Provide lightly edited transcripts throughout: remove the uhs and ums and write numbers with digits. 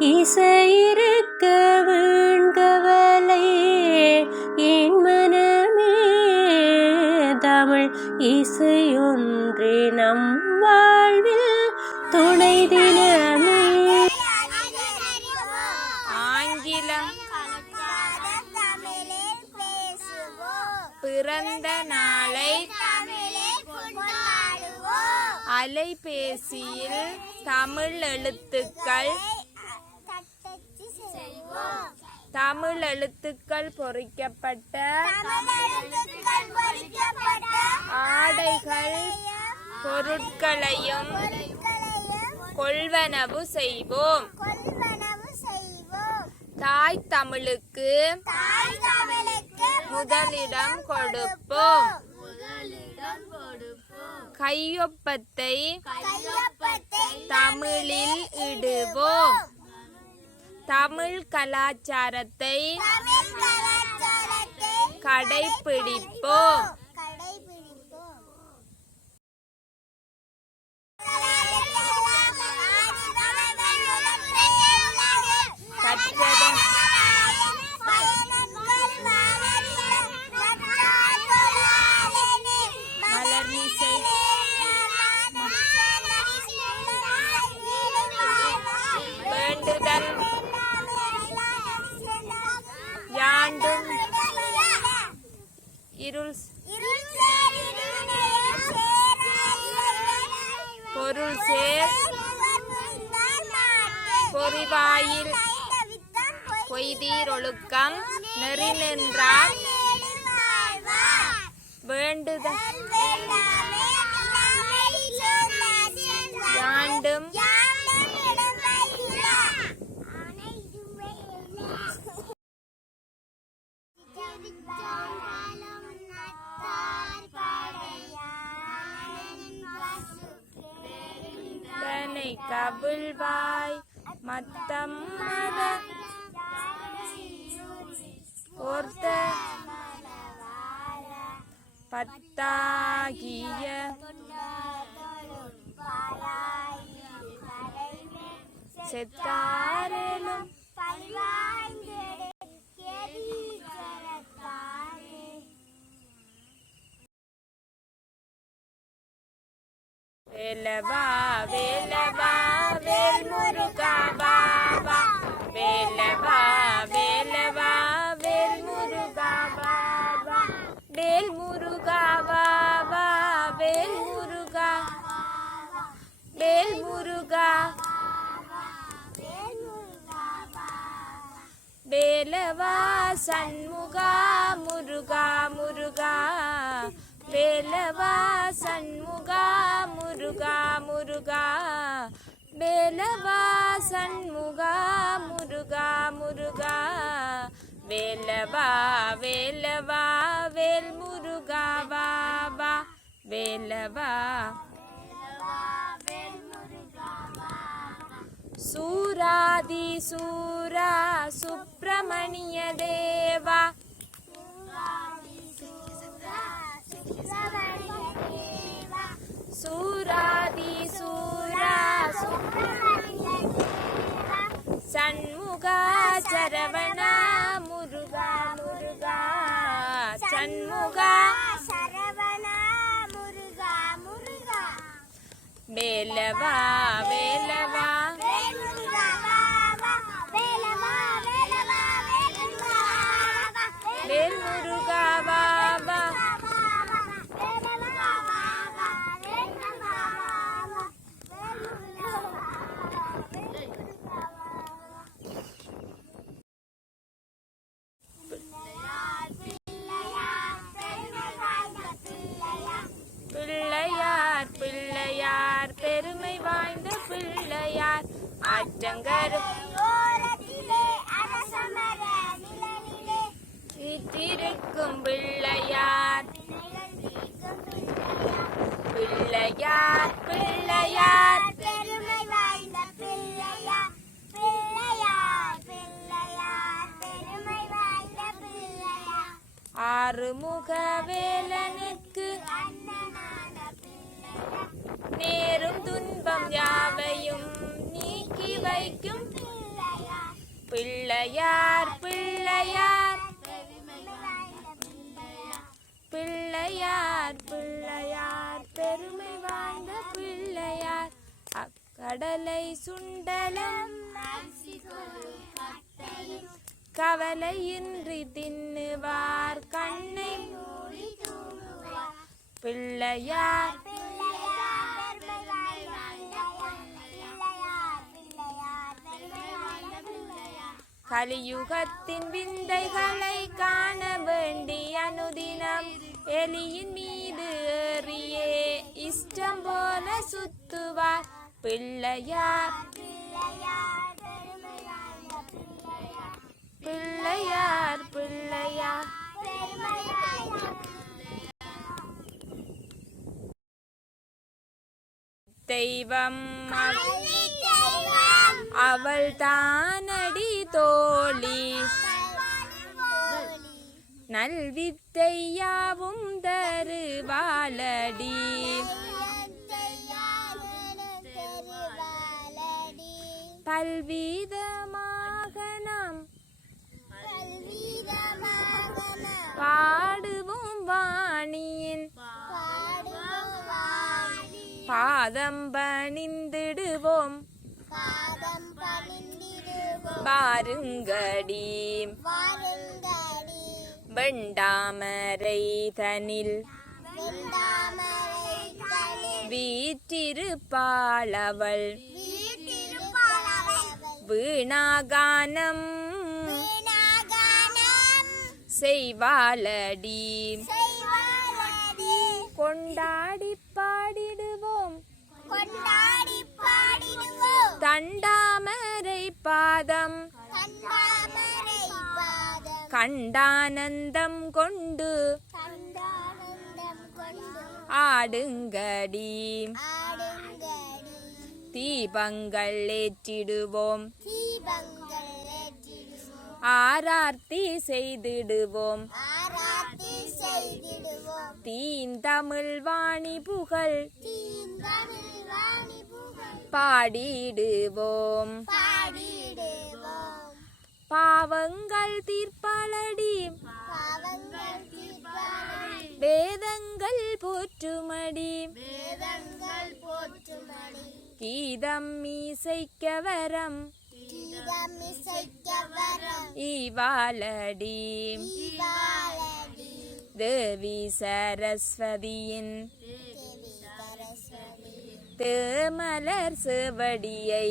இசையிருக்க வீண்கவலை என் மனமே தமிழ் இசையொன்றே நம் வாழ்வில் துணை தினமே. ஆங்கிலம் பிறந்த நாளை அலைபேசியில் தமிழ் எழுத்துக்கள் பொறிக்கப்பட்ட ஆடைகள் பொருட்களையும் கொள்வனவு செய்வோம். தாய் தமிழுக்கு முதலிடம் கொடுப்போம். கையொப்பத்தை தமிழில் இடுவோம். தமிழ் கலாச்சாரத்தை கடைபிடிப்போம். யாண்டும் பொருள் சேர் பொறிவாயில் பொய்தீரொழுக்கம் நெறி நின்றார் வேண்டுதல் யாண்டும் கவிழ்வாய் மத்தம் மத ஓர்த்த பத்தாகிய செத்தாரலும் வேலவா வேலவா வேல் முருகா பாபா வேலவா வேலவா வேல் முருகா பாபா வேல் முருகா பாபா வேல் முருகா வேல் முருகா வேலவா சண்முகா முருகா முருகா வேலவா சண்முகா முருகா முருகா வேலவா சண்முகா முருகா முருகா வேலவா வேலவா வேல் முருகா பாபா வேலவா சூராதி சூரா சுப்பிரமணிய தேவா சூராதி சூரா சண்முகா சரவணா முருகா முருகா சண்முகா சரவணா முருகா முருகா வேலவா வேலவா வேல் முருகா பாபா பிள்ளையார் பிள்ளையார் பெருமை வாய்ந்த பிள்ளையார் ஆற்றங்கரும் வீற்றிருக்கும் பிள்ளையார் பிள்ளையார் பிள்ளையார் பெருமை வாய்ந்த பிள்ளையார் பிள்ளையார் பிள்ளையார் பெருமை வாய்ந்த பிள்ளையார் ஆறுமுக வேலனுக்கு நேரும் துன்பம் யாவையும் நீக்கி வைக்கும் பிள்ளையார் பிள்ளையார் பிள்ளையார் பிள்ளையார் பெருமை வாய்ந்த பிள்ளையார் அக்கடலை சுண்டலம் கவலையின்றி தின்னுவார் கண்ணை பிள்ளையார் கலியுகத்தின் விந்தைகளை காண வேண்டி அனுதினம் எலியின் மீது ஏறியே இஷ்டம் போல சுத்துவார் பிள்ளையார் பிள்ளையார் பிள்ளையார் தெய்வம் அவள் தானடி தோழி நல்வித்தையாவும் தருவாளடி பல்விதமாக நாம் பாடுவோம் வாணியின் பாதம் பணிந்திடுவோம் பாருங்கடி வெண்டாமரை தனில் வீற்றிருப்பாள் அவள் வீணாகானம் செய்வாளடி கொண்டாடி பாடிடுவோம் தண்டாமரை பாதம் கண்டானந்தம் கொண்டு ஆடுங்கடி தீபங்கள் ஏற்றிடுவோம் ஆரார்த்தி செய்திடுவோம் தீந்தமிழ் வாணி புகழ் பாடிடுவோம் பாவங்கள் தீர்ப்பாளடி வேதங்கள் போற்றுமடி கீதம் இசைக்க வரம் இவாளடி தேவி சரஸ்வதியின் தேமலர் செவடியை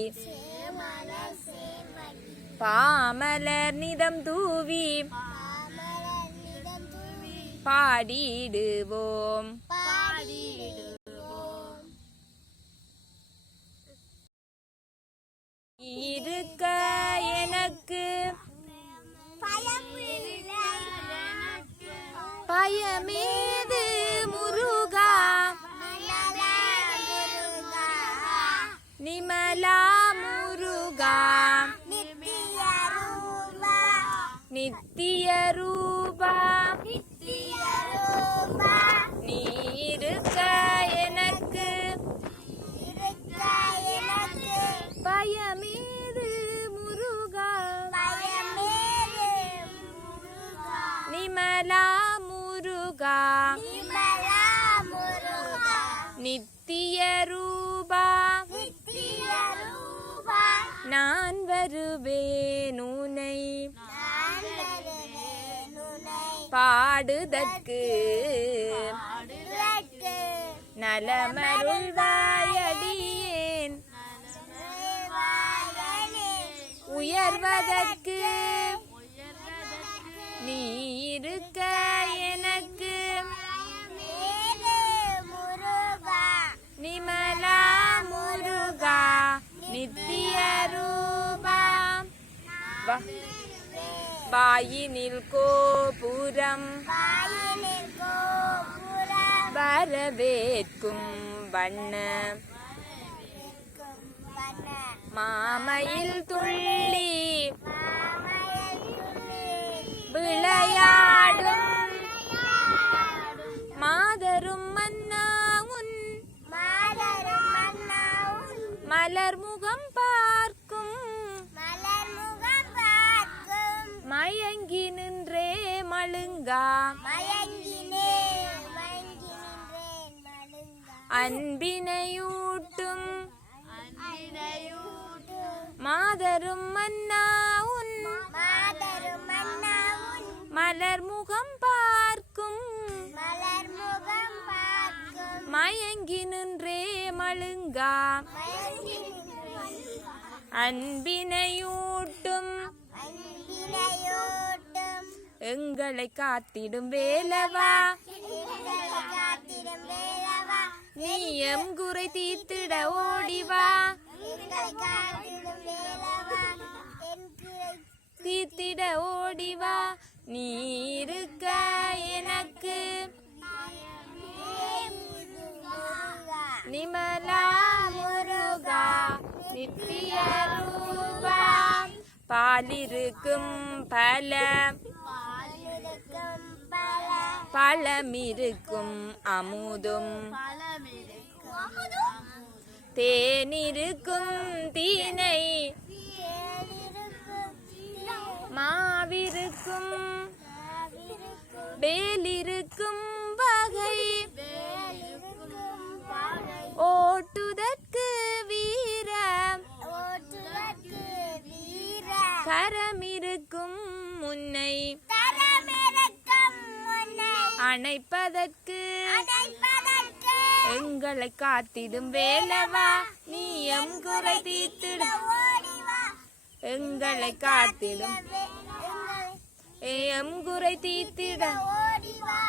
பாமலர் நிதம் தூவி பாடிடுவோம் இருக்க எனக்கு பயமேது முருகா நிமலா முருகா நித்திய ரூபா நீ இருக்க எனக்கு பயமேது முருகா நிமலா முருகா நித்திய ரூபா நான் வருவேன் உனை பாடுதற்கு நலமருள்வாயடியேன் உயர்வதற்கு நீ இருக்க எனக்கு நிமலா முருகா நித்திய ரூபா வாயினில் கோபுரம் வரவேற்கும் வண்ண மாமையில் துள்ளி விளையாடும் மாதரும் மன்னா உன் மலர் முகம் பார்க்கும் மழுங்கா மயங்கினேன் மயங்கி நின்றேன் மழுங்கா அன்பினையூட்டும் மாதரும் மன்னா உன் மாதரும் மன்னா உன் மலர் முகம் பார்க்கும் மலர் முகம் பார்க்கும் மயங்கி நின்றே மழுங்கா மயங்கி நின்றேன் அன்பினையூட்டும் அன்பினையூட்டும் எங்களை காத்திடும் வேலவா எங்களை காத்திடும் வேலவா நீ எம் குறை தீர்த்திட ஓடிவா எங்களை காத்திடும் வேலவா என் குறை தீர்த்திட ஓடிவா நீ இருக்க எனக்கு முருகா நிமலா முருகா நித்திய ரூபா பாலிருக்கும் பல பாலிருக்கும் பல பழமிருக்கும் அமுதும் தேனிருக்கும் தீனை தேனிருக்கும் மாவிருக்கும் மாவிருக்கும் வேலிருக்கும் வகை வேலிருக்கும் பாகை ஓட்டுதற்கு வீர ஓட்டுவதற்கு வீர கரமிருக்கும் முன்னை தரமிருக்கும் முன்னை அணைப்பதற்கு அடைப்பதற்கு எங்களை காத்திடும் வேலவா நீ எம் குறை தீர்த்திட ஓடிவா எங்களை காத்திடும் எம் குறை தீர்த்திட ஓடிவா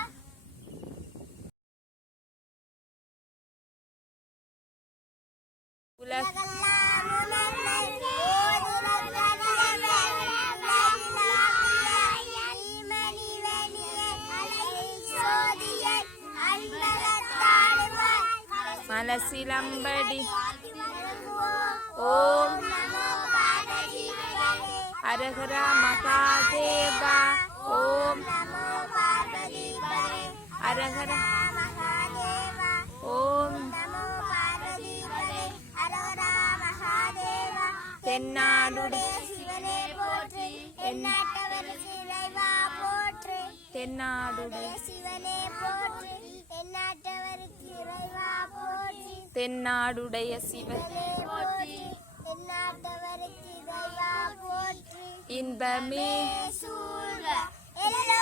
உலக உலகெல்லாம் உணர்வை ஓதுவதற்கு ஈமணி வெளியே சோதியை அன்பகத்தாடுவாய் மனசிலம்படி ஓம் நமோ பார்வதி அரகரா மகாதேவா ஓம் நமோ பார்வதி அரகரா மகாதேவா ஓம் நமோ பார்வதி அரோரா மகாதேவா தென்னாடுடைய சிவனே போற்றி எந்நாட்டவர் இறைவா போற்றி தென்னாடுடைய சிவனே போற்றி எந்நாட்டவருக்கு இறைவா போற்றி தென்னாடுடைய சிவன் சிவனே போற்றி எந்நாட்டவருக்கு இறைவா போற்றி இன்பமே சூழ்க எல்லோ